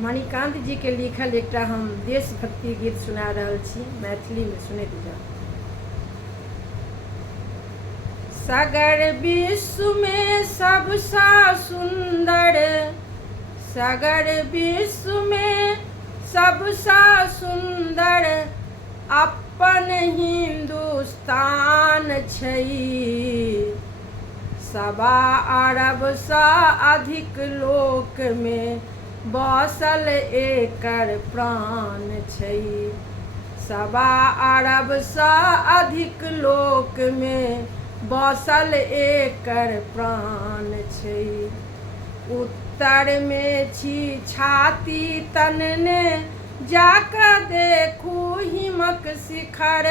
मणिकांत जी के लिखल एक हम देशभक्ति गीत सुना रहल छी, मैथिली में सुनैत जाऊ। सगर विश्व में सबसा सुंदर, सगर विश्व में सबसा सुंदर अपन हिंदुस्तान छै। सवा अरब सा अधिक लोक में बसल एकर प्राण छै। सवा अरब सा अधिक लोक में बसल एकर प्राण छै। उत्तर में छी छाती तनने जाकर देखू हिमक शिखर।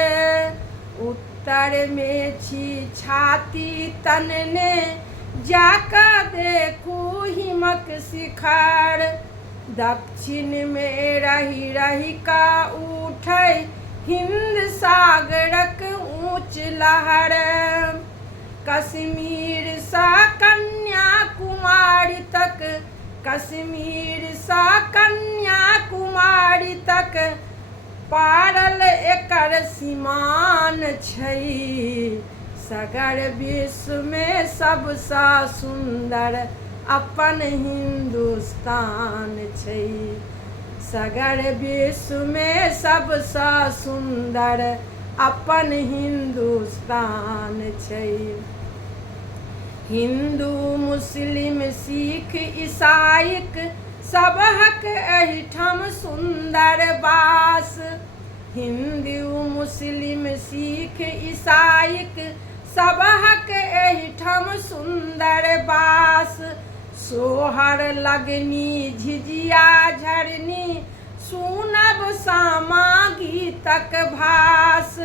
उत्तर में छी छाती तनने जाकर देखू हिमक शिखर। दक्षिण में रही रही का उठे हिंद सागरक ऊंच लहर। कश्मीर सा कन्याकुमारी तक, कश्मीर सा कन्याकुमारी तक पारल एकर सीमान छै। सगर विश्व में सबसा सुंदर अपन हिंदुस्तान छै। सगर विश्व में सबसा सुंदर अपन हिंदुस्तान छै। हिंदू मुस्लिम सिख ईसाईक सबहक एहिठाम सुंदर बास। हिंदू मुस्लिम सिख ईसाईक सबहक एहिठाम सुंदर बास। सोहर लगनी झिझिया झरनी सुनब सामा गीतक भास।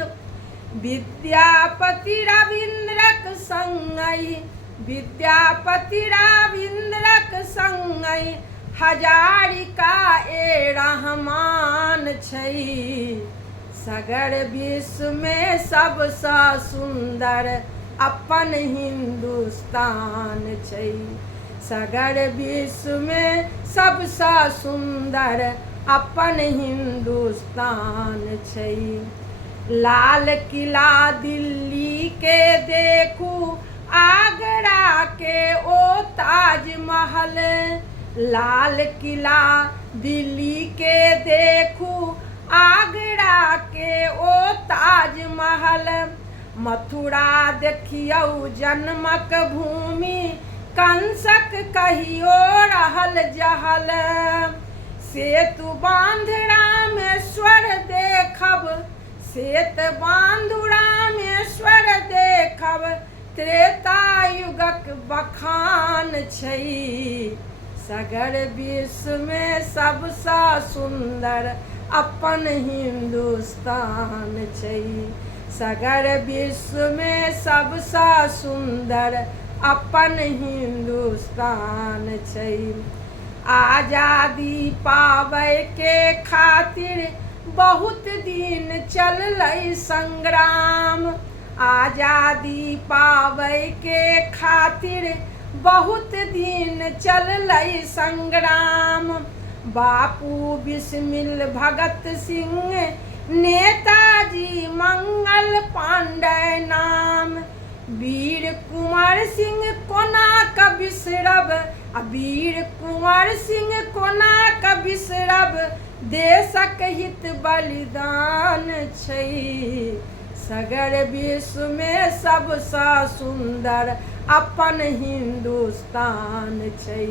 विद्यापति रविन्द्रक संगहि, विद्यापति रविन्द्रक संगहि हजारिका ए रहमान छै। सगर विश्व में सबसा सुंदर अपन हिंदुस्तान छै। सगर विश्व में सबसा सुंदर अपन हिंदुस्तान छै। लाल किला दिल्ली के देखू, आगरा के ओ ताजमहल। लाल किला दिल्ली के देखू, आगरा के ओ ताजमहल। मथुरा देखियौ जन्मक भूमि, कंसक कहियो रहल जहल। सेतु बांध रामेश्वर देखब, सेतु बांध रामेश्वर देखब त्रेता युगक बखान छै। सगर विश्व में सबसा सुंदर अपन हिंदुस्तान छै। सगर विश्व में सबसा सुंदर अपन हिंदुस्तान छै। आजादी पाबै के खातिर बहुत दिन चललै संग्राम। आजादी पाबै के खातिर बहुत दिन चललै संग्राम। बापू बिस्मिल भगत सिंह, नेताजी मंगल पांडे नाम। वीर कुंवर सिंह कोना क बिसरब, वीर कुंवर सिंह कोना क बिसरब देशक हित बलिदान छै। सगर विश्व में सबसा सुंदर अपन हिंदुस्तान छै।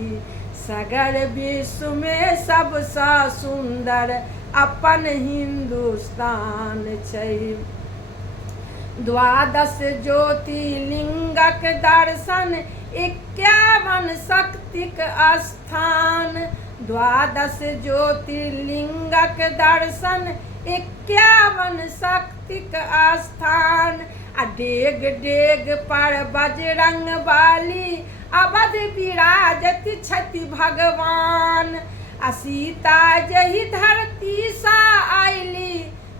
सगर विश्व में सबसा सुंदर अपन हिंदुस्तान छै। द्वादश ज्योतिर्लिंगक दर्शन 51 शक्तिक स्थान। द्वादश ज्योतिर्लिंगक दर्शन 51 शक्तिक स्थान। आ डेग डेग पर बजरंग बाली अवध विराजत छथि भगवान। आ सीता जहि धरती सा आइली,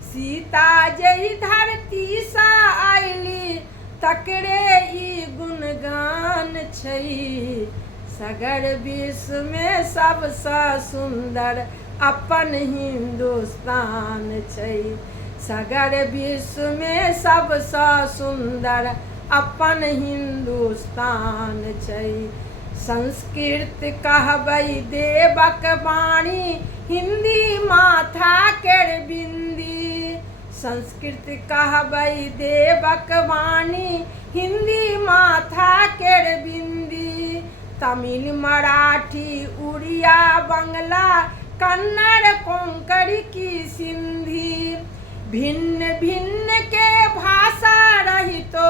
सीता जहि धरती सा आइली तकरे ई गुणगान छै। सगर विश्व में सबसे सुंदर अपन हिंदुस्तान छै। सगर विश्व में सबसे सुंदर अपन हिंदुस्तान छै। संस्कृत कहबै देवक वाणी, हिंदी माथा केर बिंदी। संस्कृत कहबै देवक वाणी, हिंदी माथा केर बिंदी। तमिल मराठी उड़िया बंगला कन्नड़ कोंकणी की सिंधी। भिन्न भिन्न के भाषा रही तो,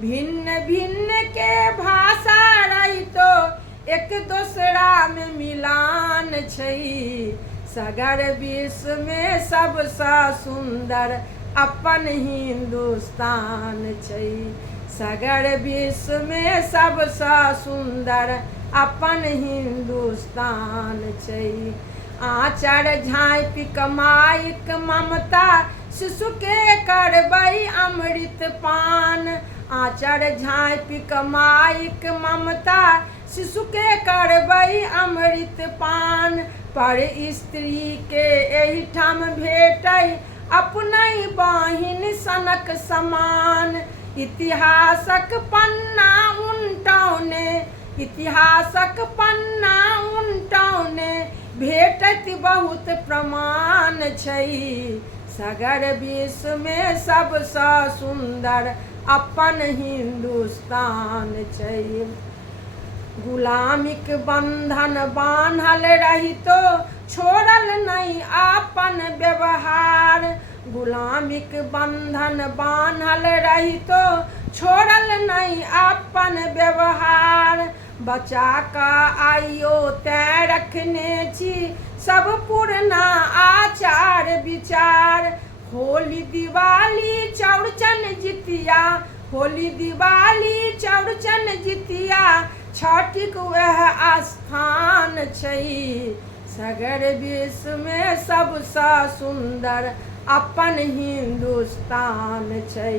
भिन्न भिन्न के भाषा रही तो, एक दूसरा में मिलान छै। सगर विश्व में सबसे सुंदर अपन हिंदुस्तान छै। सगर विश्व में सबसे सुंदर अपन हिंदुस्तान छै। आँचर झाँपि कमाइक ममता, शिशु के करबै अमृत पान। आँचर झाँपि कमाइक ममता, शिशु के करबै अमृत पान। पर स्त्री के एहिठाम भेटै अपनहि बहिन सनक समान। इतिहासक पन्ना उनटौने, इतिहासक पन्ना उनटौने, भेटत बहुत प्रमाण छै। सगर विश्व में सबसे सुंदर अपन हिंदुस्तान छै। गुलामीक बंधन बान्हल रही तो, छोड़ल नहीं अपन व्यवहार। गुलामीक बंधन बान्हल रही तो, छोड़ल नहीं अपन व्यवहार। बचा का आइयो तैं रखने छी सब पुरना आचार विचार। होली दिवाली चौड़चन जितिया, होली दिवाली चौड़चन जितिया, छठिक वह आस्थान छै। सगर विश्व में सबसे सुंदर अपन हिंदुस्तान छै।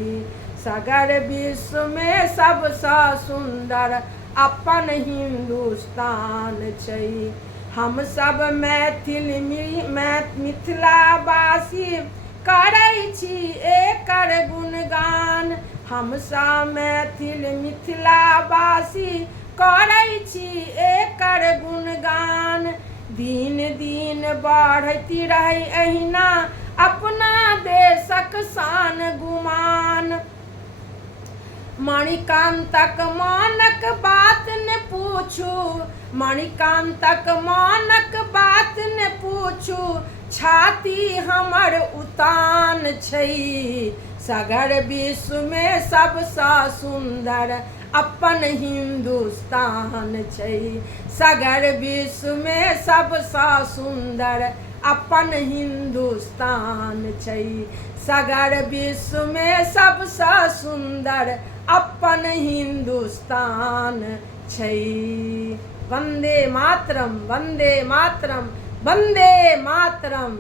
सगर विश्व में सबसे सुंदर अपन हिंदुस्तान छै। हम सब मैथिल मिथिलावासी करै छी एकर गुणगान। हम सब मैथिल मिथिलावासी करै छी एकर गुणगान। दिन दिन बढ़ती रही अहिना अपना देशक शान गुमान। मणिकांतक मानक बात न पूछू, मणिकांतक मानक बात न पूछू, छाती हमर उतान छै। सगर विश्व में सबसे सुंदर अपन हिंदुस्तान छै। सगर विश्व में सबसे सुंदर अपन हिंदुस्तान छै। सगर विश्व में सबसे सुंदर अपन हिंदुस्तान छै। वंदे मातरम, वंदे मातरम, वंदे मातरम।